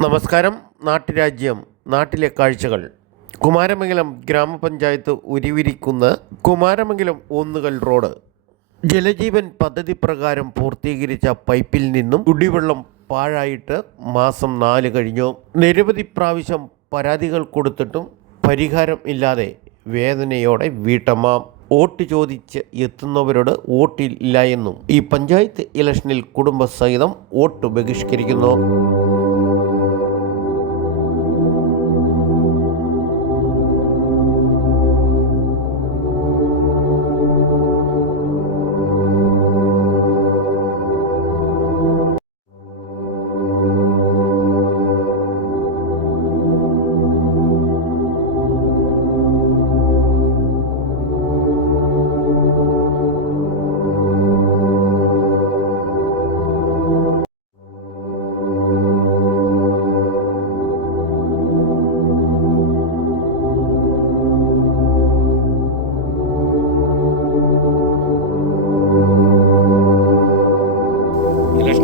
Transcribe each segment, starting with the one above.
നമസ്കാരം. നാട്ടുരാജ്യം നാട്ടിലെ കാഴ്ചകൾ. കുമാരമംഗലം ഗ്രാമപഞ്ചായത്ത് ഉരുവിരിക്കുന്ന കുമാരമംഗലം ഒന്നുകൽ റോഡ്. ജലജീവൻ പദ്ധതി പ്രകാരം പൂർത്തീകരിച്ച പൈപ്പിൽ നിന്നും കുടിവെള്ളം പാഴായിട്ട് മാസം നാല് കഴിഞ്ഞു. നിരവധി പ്രാവശ്യം പരാതികൾ കൊടുത്തിട്ടും പരിഹാരം ഇല്ലാതെ വേദനയോടെ വീട്ടമ്മ വോട്ട് ചോദിച്ച് എത്തുന്നവരോട് വോട്ടില്ല എന്നും ഈ പഞ്ചായത്ത് ഇലക്ഷനിൽ കുടുംബസഹിതം വോട്ട് ബഹിഷ്കരിക്കുന്നു.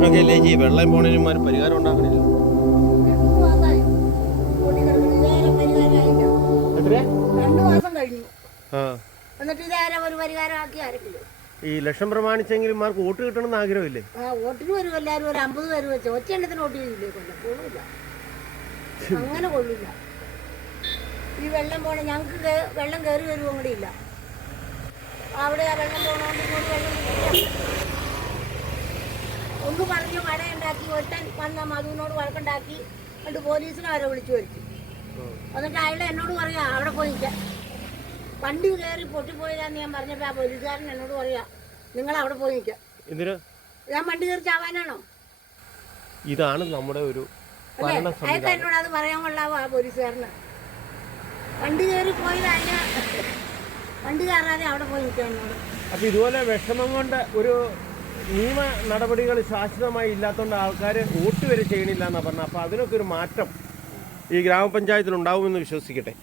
ഇലക്ഷനൊക്കെ ഇല്ലേ ജി വെള്ളം പോണതിന് പരിഹാരം ഉണ്ടാക്കണില്ല? എന്നിട്ട് ഒരു ആരെങ്കിലും ഈ ലക്ഷം പ്രമാണിച്ചെങ്കിലും മാർക്ക് വോട്ട് കിട്ടണമെന്ന് ആഗ്രഹമില്ലേ? വോട്ടിന് വരും എല്ലാവരും. ഒരു അമ്പത് പേര് വെച്ച്. ഒറ്റ എണ്ണത്തിന് വോട്ട് അങ്ങനെ കൊള്ളില്ല ഈ വെള്ളം പോണ ഞങ്ങൾക്ക് വെള്ളം കയറി വരും അങ്ങോട്ട് ഇല്ല. അവിടെ വെള്ളം പോണോണ്ട് ഒന്ന് പറഞ്ഞു മഴ ഉണ്ടാക്കി ഒരുത്തൻ വന്ന മധുവിനോട് വഴക്കുണ്ടാക്കി എന്നിട്ട് പോലീസിനെ അവരെ വിളിച്ചു വരുത്തി. എന്നിട്ട് അയാൾ എന്നോട് പറയാ അവിടെ പോയി വണ്ടി കയറി പൊട്ടിപ്പോയതാന്ന് ഞാൻ പറഞ്ഞപ്പോൾ ആ പോലീസുകാരൻ എന്നോട് പറയാ നിങ്ങൾ അവിടെ പോയി ഞാൻ വണ്ടി കയറി ചാവാനാണോ? ഇതാണ് നമ്മുടെ ഒരു അയാൾക്ക് എന്നോട് അത് പറയാൻ കൊള്ളാവോ ആ പോലീസുകാരന്? വണ്ടി കയറി പോയത് അതിന് വണ്ടി കയറാതെ അവിടെ പോയി നിൽക്കാം എന്നോട്. അപ്പൊ ഇതുപോലെ വിഷമം കൊണ്ട് ഒരു നിയമ നടപടികൾ ശാശ്വതമായി ഇല്ലാത്തതുകൊണ്ട് ആൾക്കാർ വോട്ട് വരെ ചെയ്യണില്ല എന്നാണ് പറഞ്ഞത്. അപ്പോൾ അതിനൊക്കെ ഒരു മാറ്റം ഈ ഗ്രാമപഞ്ചായത്തിൽ ഉണ്ടാവുമെന്ന് വിശ്വസിക്കട്ടെ.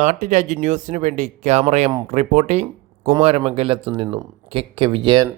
നാട്ടുരാജ്യ ന്യൂസിന് വേണ്ടി ക്യാമറയം റിപ്പോർട്ടിംഗ്. കുമാരമംഗലത്തു നിന്നും കെ കെ വിജയൻ.